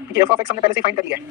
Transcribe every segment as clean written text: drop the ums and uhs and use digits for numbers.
क्योंकि F of x हमने पहले से फाइंड कर लिया है।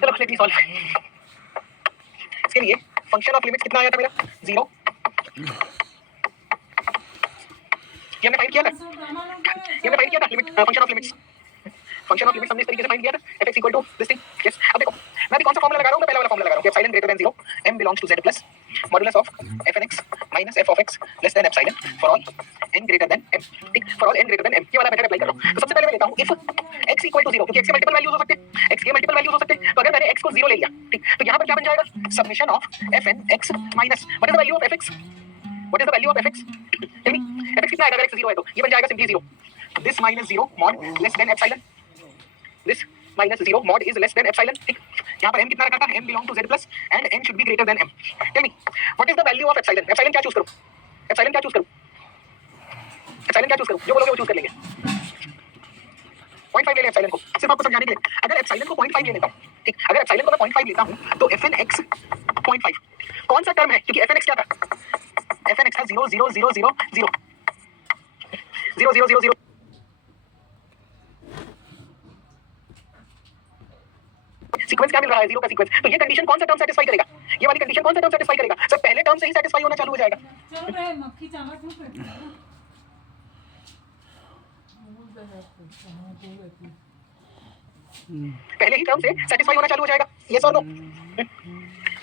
चलो लेट मी सॉल्व। इसके लिए फंक्शन ऑफ लिमिट्स कितना आया था मेरा 0, ये हमने फाइंड किया था, limit function of limits. Function of limits हमने इस तरीके से फाइंड किया था f equal to this thing. Yes, अब देखो मैं अभी कौन सा फॉर्मूला लगा रहा हूं, मैं पहला वाला फॉर्मूला लगा रहा हूं कि epsilon greater than 0 m belongs to z plus modulus of fn x minus f of x less than epsilon for all n greater than m। ठीक, for all n greater than m ये वाला method apply कर रहा हूं। तो सबसे पहले मैं लेता हूं इफ x इक्वल टू 0, क्योंकि x के मल्टीपल वैल्यूज हो सकते हैं, x के मल्टीपल वैल्यूज हो सकते हैं। तो अगर मैंने x को 0 ले लिया, ठीक, तो यहां पर क्या बन जाएगा summation of fn x minus what is the value of fx, what is the value of fx, tell me fx कितना आएगा अगर x 0 है तो ये बन जाएगा simply 0 this minus 0 mod less than epsilon, this minus 0 mod is less than epsilon। ठीक, यहाँ पर m कितना रखा था, m belong to z plus and n should be greater than m। tell me what is the value of epsilon, epsilon क्या choose करूं, epsilon क्या choose करूं, epsilon क्या चूज करूं, जो बोलोगे वो चूज कर लेंगे। 0.5 ले ले epsilon को, सिर्फ आपको समझाने के लिए। अगर epsilon को 0.5 ले लेता हूं, ठीक, अगर epsilon को मैं 0.5 लेता हूं तो fn x 0.5 कौन सा टर्म है, क्योंकि fn x क्या था, fn x था 0 0 0 0 0 0 0 0 0 सीक्वेंस क्या मिल रहा है 0 का सीक्वेंस। तो ये कंडीशन कौन सा टर्म सेटिस्फाई करेगा, ये वाली कंडीशन कौन सा टर्म सेटिस्फाई करेगा, सर पहले टर्म से ही सेटिस्फाई होना चालू हो जाएगा। चलो रे मक्खी चावल क्यों करती है पहले ही टर्म से सेटिस्फाई होना चालू हो जाएगा। यस और नो,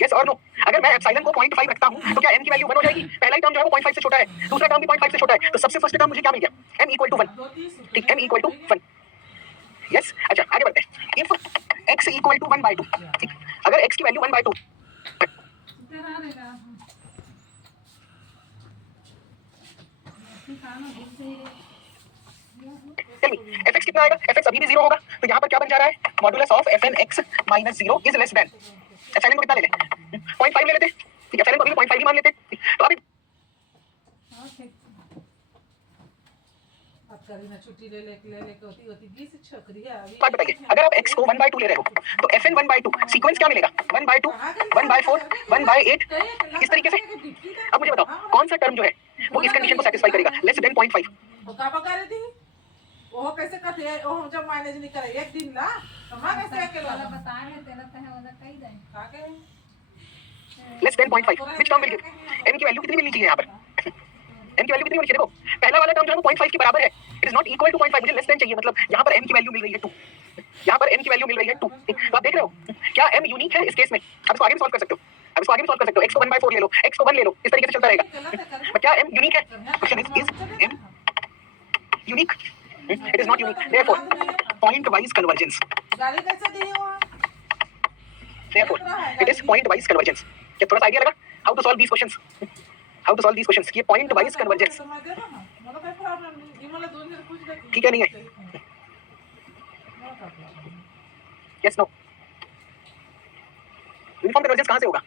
यस और नो। अगर मैं एप्सिलॉन को 0.5 रखता हूं तो क्या m की वैल्यू 1 हो जाएगी, पहला ही टर्म जो है वो 0.5 से छोटा है, दूसरा टर्म भी 0.5 से छोटा है, तो सबसे फर्स्ट टर्म मुझे क्या मिल गया m इक्वल टू 1। ठीक, m इक्वल टू 1। यस, अच्छा आगे बढ़ते हैं। इफ x इक्वल टू 1/2, ठीक, अगर x की वैल्यू 1/2, fx कितना आएगा, fx अभी भी 0 होगा, तो यहाँ पर क्या बन जा रहा है modulus of fn x minus 0 is less than epsilon को कितना ले लें 0.5 ले लेते, ठीक, एप्सिलॉन को भी 0.5 ही मान लेते। तो अभी छुट्टी ले लेके होती 20 छोकरी है अभी। बात बताइए, अगर आप x को 1/2 ले रहे हो तो fn 1/2 सीक्वेंस क्या मिलेगा 1/2 1/4 1/8 इस तरीके से। अब मुझे बताओ कौन सा टर्म जो है वो इस कंडीशन को सेटिस्फाई करेगा लेस देन 0.5। वो का बका रही थी वो कैसे करते हैं, वो जब मैनेज नहीं करे एक दिन ला तो मैं कैसे अकेला वाला बता रहे तेरा तो है वाला कहीं जाए का के less than 0.5 which term will give m की वैल्यू कितनी मिलनी चाहिए यहाँ पर, m की वैल्यू कितनी होनी चाहिए। देखो पहला वाला टर्म जो है वो 0.5 के बराबर है, it is not equal to 0.5, मुझे लेस देन चाहिए, मतलब यहाँ पर m की वैल्यू मिल रही है 2, यहाँ पर m की वैल्यू मिल रही है 2। तो आप देख रहे हो क्या m यूनिक है इस केस में। अब इसको आगे भी सॉल्व कर सकते हो, अब इसको आगे भी सॉल्व कर सकते हो, x को 1/4 ले लो, x को 1 ले लो, इस तरीके से चलता रहेगा। बट क्या m यूनिक है, question is m unique, it is not unique, therefore point wise convergence, गाली कैसे दी हुआ therefore it is point wise convergence. क्या थोड़ा सा आइडिया लगा how to solve these questions, how to solve these questions, ये पॉइंट वाइज कन्वर्जेंस ठीक है नहीं है, यस नो। यूनिफॉर्म कन्वर्जेंस कहां से होगा,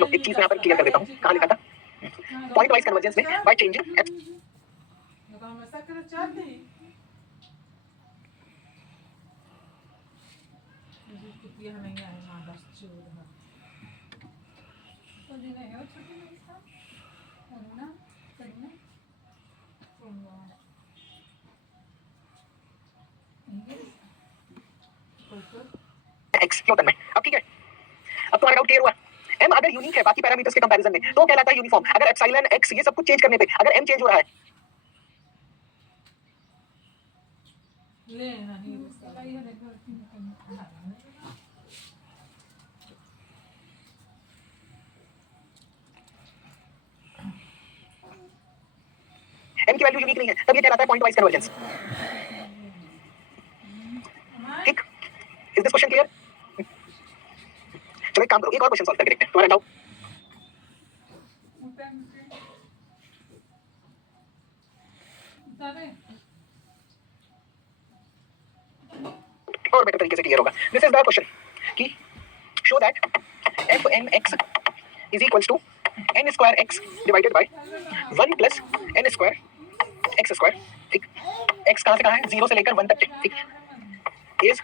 लो एक चीज मैं यहां पर क्लियर कर देता हूं, कहां लिखा था पॉइंट वाइज कन्वर्जेंस में बाय चेंजिंग x क्यों करना है। अब ठीक है, अब तुम्हारा डाउट क्लियर हुआ। m अगर यूनिक है बाकी पैरामीटर्स के कंपैरिजन में तो कहलाता है यूनिफॉर्म। अगर एप्सिलॉन x ये सब कुछ चेंज करने पे अगर m चेंज हो रहा है m की वैल्यू यूनिक नहीं है तब ये कहलाता है पॉइंट वाइज कन्वर्जेंस। ठीक, इज दिस क्वेश्चन क्लियर। चलो एक काम करो, एक और क्वेश्चन सॉल्व करके देखते हैं, तुम्हारा डाउट और बेटर तरीके से क्लियर होगा। दिस इज द क्वेश्चन कि show that fn(x) is equals to n square x divided by 1 plus n square x square. ठीक, x कहां से कहां है 0 से लेकर 1 तक। ठीक, इज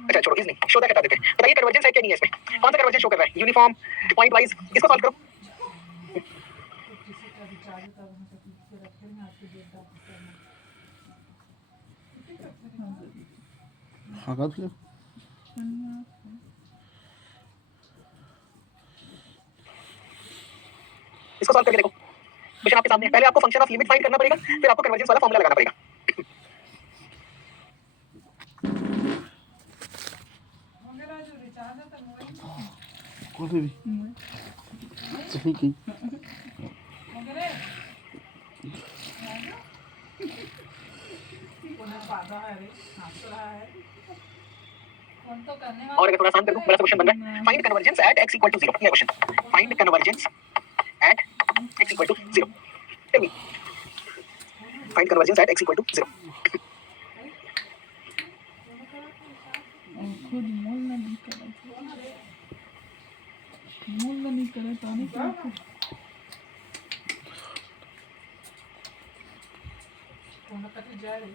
अच्छा छोड़ो इज नहीं, शो दैट हटा देते हैं। बताइए कन्वर्जेंस है क्या नहीं है इसमें, कौन सा कन्वर्जेंस शो कर रहा है, यूनिफॉर्म, पॉइंट वाइज, इसको सॉल्व करो। किसी का रिचार्ज तब हम तो पीछ के रखे हैं आपके डेटा हाँ कर दिया। इसको सॉल्व करके देखो, क्वेश्चन आपके सामने है। पहले आपको फंक्शन ऑफ लिमिट फाइंड करना पड़ेगा, फिर आपको कन्वर्जेंस वाला फॉर्मूला लगाना पड़ेगा। मेरा जो रिचार्ज है तो मोबाइल कौन सी भी सही की मगरे कोना पादा है रे हंस रहा है कौन तो करने वाला। और अगर थोड़ा आसान कर दूं, बड़ा सा क्वेश्चन बन रहा है, find convergence at x equal to 0। ये क्वेश्चन, find convergence at x equal to 0। Tell me, find convergence at x equal to 0। खुद मूल नहीं करे तो नहीं क्या कोना कति जाए रे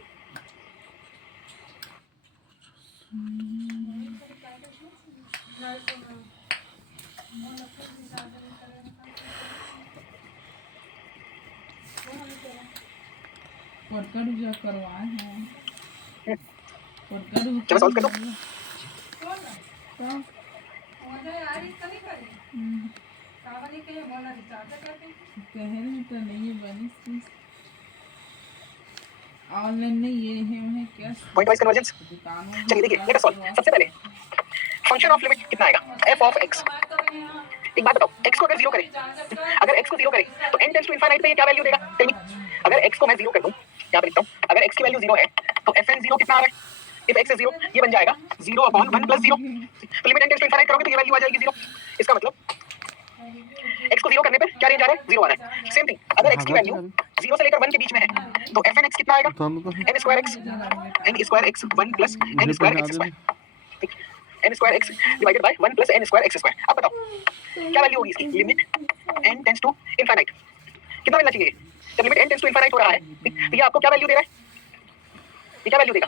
पटकर जो करवाए हैं पटकर चलो सॉल्व कर दो। क्या कह रहे तो नहीं बनी ऑनलाइन नहीं ये है क्या पॉइंट वाइज कन्वर्जेंस, दुकानों चलिए देखिए लेट अस सॉल्व। सबसे पहले फंक्शन ऑफ लिमिट कितना आएगा, f ऑफ x। एक बात बताओ, x को अगर 0 करें, अगर x को 0 करें तो n टेंड्स टू इनफाइनाइट पे ये क्या वैल्यू देगा? टेल मी, अगर x को मैं 0 कर दूं, यहां पे लिखता हूं, अगर x की वैल्यू 0 है तो fn 0 कितना आ रहा है? इफ x is 0, ये बन जाएगा 0/1 + 0। तो limit n tends to infinite करोगे तो ये वैल्यू आ जाएगी 0। इसका मतलब x को 0 करने पे क्या रेंज आ रहा है? 0 आ रहा है। सेम थिंग, अगर x की वैल्यू 0 से लेकर 1 के बीच में है तो fn x कितना आएगा? n square x 1 + n square x square. ठीक, n square x divided by 1 + n square x square. अब बताओ क्या वैल्यू होगी इसकी? Limit n tends to infinite कितना मिलना चाहिए? जब limit n tends to infinite हो रहा है तो ये आपको क्या वैल्यू दे रहा है? ये क्या वैल्यू देगा?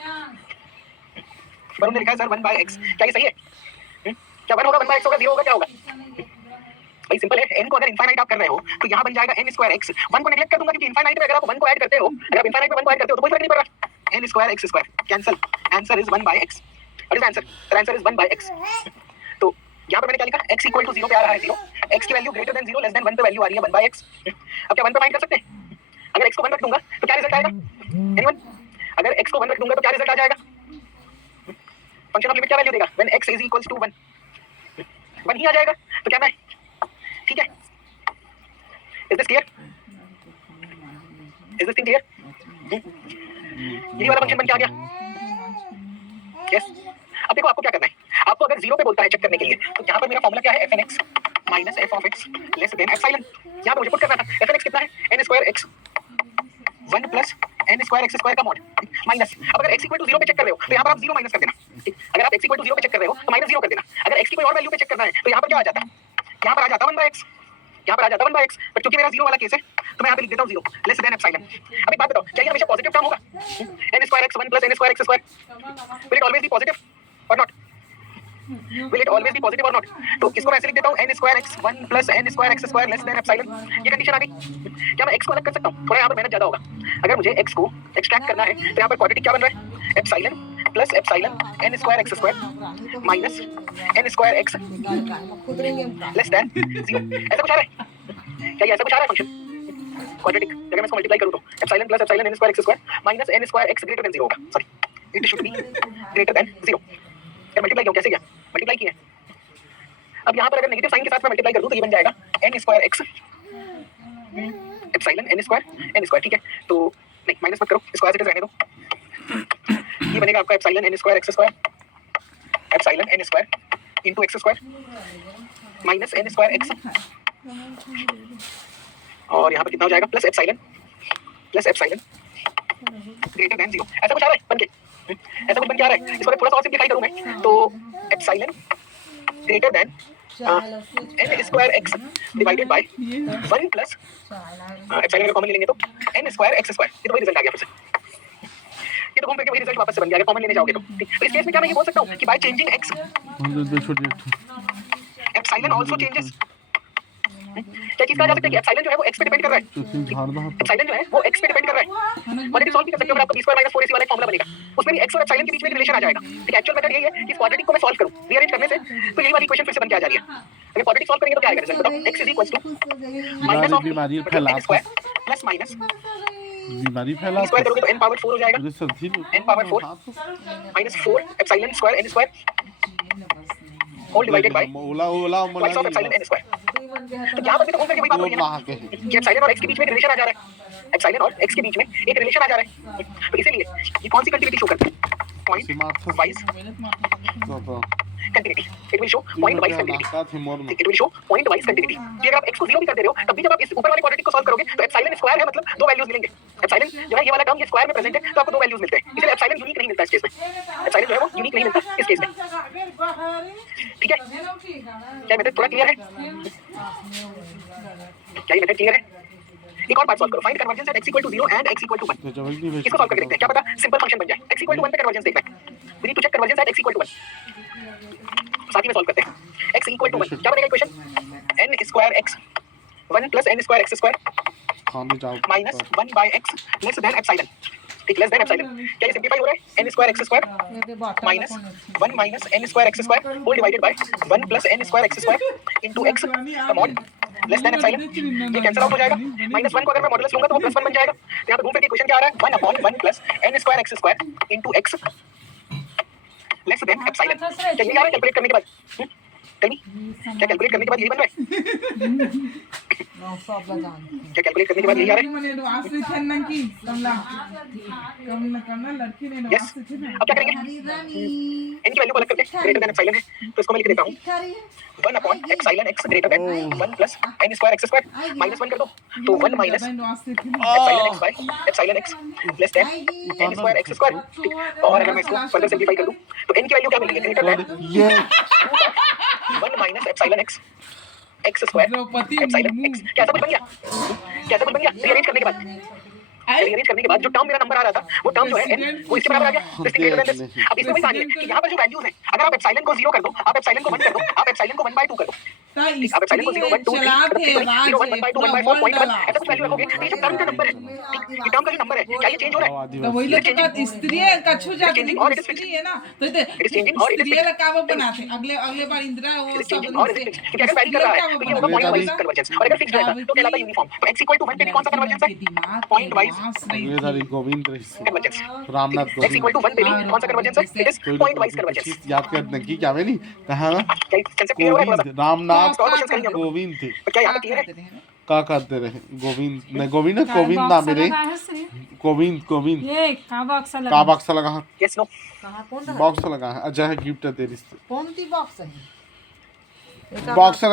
वरुण ने लिखा है सर 1/x, क्या ये सही है? क्या 1 होगा 1/x होगा 0 होगा क्या होगा? भाई सिंपल है, n को अगर इनफाइनाइट आप कर रहे हो तो यहाँ बन जाएगा n स्क्वायर x। 1 को नेगलेक्ट कर दूंगा क्योंकि इनफाइनाइट में अगर आप 1 को ऐड करते हो, अगर आप इनफाइनाइट में 1 को ऐड करते हो तो कोई फर्क नहीं पड़ रहा। n square x square cancel, answer is 1/x। What is answer? The answer is 1/x। तो यहाँ पर मैंने क्या लिखा? x इक्वल टू 0 पे आ रहा है 0, x की value greater than 0 less than 1 पे वैल्यू आ रही है 1/x। अब क्या 1 पे फाइंड कर सकते हैं? अगर x को 1 रख दूंगा तो क्या रिजल्ट आएगा? एनीवन? अगर x को 1 रख दूंगा तो क्या रिजल्ट आ जाएगा? फंक्शन ऑफ लिमिट क्या वैल्यू देगा? When x is equals to 1 ही आ जाएगा। तो क्या मैं ठीक है? Is this clear? Is this thing clear? यही वाला फंक्शन बन के आ गया। यस, अब देखो आपको क्या करना है। आपको अगर 0 पे बोलता है चेक करने के लिए तो यहाँ पर मेरा फॉर्मूला क्या है? fn(x) - f of x less than epsilon. यहाँ पे मुझे पुट करना था fn(x) कितना है? n square x 1 + n square x square का मॉड माइनस। अब अगर x इक्वल टू 0 पे चेक कर रहे हो तो यहाँ पर आप 0 माइनस कर देना। ठीक, अगर आप x इक्वल टू 0 पे चेक कर रहे हो तो -0 कर देना। अगर x की कोई और वैल्यू पे चेक करना है तो यहाँ पर क्या आ जाता है? यहाँ पर आ जाता 1/x, यहाँ पर आ जाता 1/x। पर क्योंकि मेरा 0 वाला केस है तो मैं यहाँ पे लिख देता हूँ 0 लेस देन एप्सिलॉन। अब एक बात बताओ, क्या ये हमेशा पॉजिटिव टर्म होगा? n square x 1 + n square x square, will it always be positive और not? Will it always be positive or not? तो इसको मैं ऐसे लिख देता हूँ n square x 1 + n square x square less than epsilon. ये कंडीशन आ गई। क्या मैं x को अलग कर सकता हूँ? थोड़ा यहाँ पर मेहनत ज्यादा होगा। अगर मुझे x को एक्सट्रैक्ट करना है तो यहाँ पर क्वाड्रेटिक क्या बन रहा है? Epsilon + epsilon n square x square minus n square x less then 0। ऐसा कुछ आ रहा है? क्या ये ऐसा कुछ आ रहा है फंक्शन? क्वाड्रेटिक अगर मैं इसको मल्टीप्लाई करूँ तो epsilon + epsilon n square x square minus n square x greater than 0 होगा। Sorry, it should be greater than 0। क्या मल्टीप्लाई क्यों? कैसे किया? मल्टीप्लाई किया। अब यहाँ पर अगर नेगेटिव साइन के साथ मैं मल्टीप्लाई कर दूं तो ये बन जाएगा n square x epsilon n square. ठीक है, तो नहीं माइनस मत करो, स्क्वायर से रहने दो। ये बनेगा आपका epsilon n square x square epsilon n square into x square minus n square x और यहाँ पर कितना हो जाएगा? Plus epsilon greater than 0। ऐसा कुछ आ रहा है बन के? ऐसा कुछ बन के आ रहा है? इसको थोड़ा सा और सिंपलीफाई करूं मैं तो epsilon greater then n square x divided by 1 + epsilon का कॉमन ले लेंगे तो n स्क्वायर x स्क्वायर। ये तो वही रिजल्ट आ गया फिर से। ये तो घूम फिर के वही रिजल्ट वापस से बन गया कॉमन लेने जाओगे तो। ठीक, तो इस केस में क्या मैं ये बोल सकता हूँ कि by changing x epsilon also changes? क्या चीज कहा जा सकता है कि एप्सिलॉन जो है वो x पे डिपेंड कर रहा है, तुसी झाड़दा एप्सिलॉन जो है वो x पे डिपेंड कर रहा है। और यदि सॉल्व भी कर सकते हो, आपका b² - 4ac वाला एक फॉर्मूला बनेगा, उसमें भी x और एप्सिलॉन के बीच में एक रिलेशन आ जाएगा। ठीक है, एक्चुअल मेथड यही है कि इस क्वाड्रेटिक को मैं सॉल्व करूं रीअरेंज करने से, तो यही वाली इक्वेशन फिर से बन के आ जा रही है। अगर क्वाड्रेटिक सॉल्व करेंगे तो क्या आएगा रिजल्ट बताओ, x माइनस ऑफ बीमारी फैला प्लस माइनस बीमारी फैला स्क्वायर करोगे तो n पावर 4 हो जाएगा, मुझे सर्दी n power 4 minus 4 epsilon square n square whole divided by ओला ओला twice of epsilon n square. तो यहाँ पर भी तो घूम करके वही बात हो रही है ना कि एप्सिलॉन और x के बीच में एक रिलेशन आ जा रहा है, एप्सिलॉन और x के बीच में एक रिलेशन आ जा रहा है। तो इसीलिए ये कौन सी कंटिन्यूटी शो करता है, point wise continuity. It will show point wise continuity, it will show point wise continuity. कि अगर आप x को 0 भी कर दे रहे हो तब भी जब आप इस ऊपर वाले क्वाड्रेटिक को सॉल्व करोगे तो एप्सिलॉन स्क्वायर है, मतलब दो वैल्यूज मिलेंगे। एप्सिलॉन जो है ये वाला टर्म ये स्क्वायर में प्रेजेंट है तो आपको दो वैल्यूज मिलते हैं, इसलिए एप्सिलॉन यूनिक नहीं मिलता इस केस में, एप्सिलॉन जो है वो यूनिक नहीं मिलता इस केस में। ठीक है, क्या मेथड थोड़ा क्लियर है, क्या ये मेथड क्लियर है? एक और बात सॉल्व करो, find convergence at x = 0 and x = 1। इसको सॉल्व करके देखते हैं, क्या पता सिंपल फंक्शन बन जाए। x = 1 पे कन्वर्जेंस देखना है, we need to check convergence at x = 1। साथ ही में सॉल्व करते हैं, x = 1 क्या बनेगा equation, n² x 1 + n² x² minus 1/x less than epsilon. ठीक, लेस देन एप्सिलॉन, क्या ये सिंपलीफाई हो रहा है, n² x² minus 1 minus n² x² whole divided by 1 + n² x² into x का मॉड लेस देन एप्सिलॉन। ये cancel out हो जाएगा, -1 को अगर मैं मॉडुलस लूंगा तो वो +1 बन जाएगा। तो यहाँ पे घूम फिर के इक्वेशन क्या आ रहा है, 1/1 + n² x² into x less than epsilon. क्या ये आ रहा है कैलकुलेट करने के बाद, टेल मी क्या कैलकुलेट करने के बाद यही बन रहा है, क्या कैलकुलेट करने के बाद यही आ रहा है? मैंने वास से छन्ना की कमला कमला लड़की ने यस, वास से छन्ना अब क्या करेंगे, n की वैल्यू को अलग करके ग्रेटर देन एप्सिलॉन है तो इसको मैं लिख देता हूँ 1/एप्सिलॉन x greater than 1 + n² x² minus 1 कर दो तो 1 माइनस वास से epsilon x by epsilon x less then n² x²। ठीक, और अगर मैं इसको फर्दर सिंपलीफाई कर दूं तो n की वैल्यू क्या मिलेगी, ग्रेटर देन ये 1 माइनस एप्सिलॉन x x² द्रौपदी एप्सिलॉन x। क्या ऐसा कुछ बन गया, क्या ऐसा कुछ बन गया रीअरेंज करने के बाद, रीअरेंज करने के बाद जो टर्म मेरा नंबर आ रहा था वो टर्म जो है n वो इसके बराबर आ गया, this thing greater than this. अब इसमें वही कहानी है कि यहाँ पर जो वैल्यूज हैं अगर आप एप्सिलॉन को 0 कर दो, आप एप्सिलॉन को 1 कर दो, आप एप्सिलॉन को 1/2 कर दो, आप एप्सिलॉन को 0 1 2 3 0 1 1/2 1/4 0.1 ऐसा कुछ वैल्यू रखोगे तो ये जो टर्म का नंबर है, ये टर्म का जो नंबर है क्या ये चेंज हो रहा है, तो वही लोग का स्त्री कछु जाके स्त्री है ना, तो स्त्री का काम बनाते अगले बार इंदिरा वो सब और क्योंकि अगर वैरी कर रहा है तो ये होगा पॉइंट वाइज कन्वर्जेंस, और अगर फिक्स्ड रहता तो कहलाता यूनिफॉर्म। तो x = 1 पे भी कौन सा कन्वर्जेंस है, पॉइंट वाइज ये सारी गोविंद कन्वर्जेंस। रामनाथ x = 1 पे भी कौन सा कन्वर्जेंस है, it is point wise convergence. याद करने की क्या नहीं कहा ना, क्या कंसेप्ट क्लियर हो रहा है थोड़ा सा, रामनाथ और क्वेश्चंस करेंगे हम लोग। गोविंद थे, तो क्या यहाँ पे क्लियर है, का करते रहे गोविंद नहीं गोविंद ना गोविंद ना मेरे गोविंद ये का बॉक्स का लगा बॉक्स लगा है, यस नो कहाँ कौन रहा, बॉक्स लगा है अजय है गिफ्ट तेरी कौन सी बॉक्स है, बॉक्स है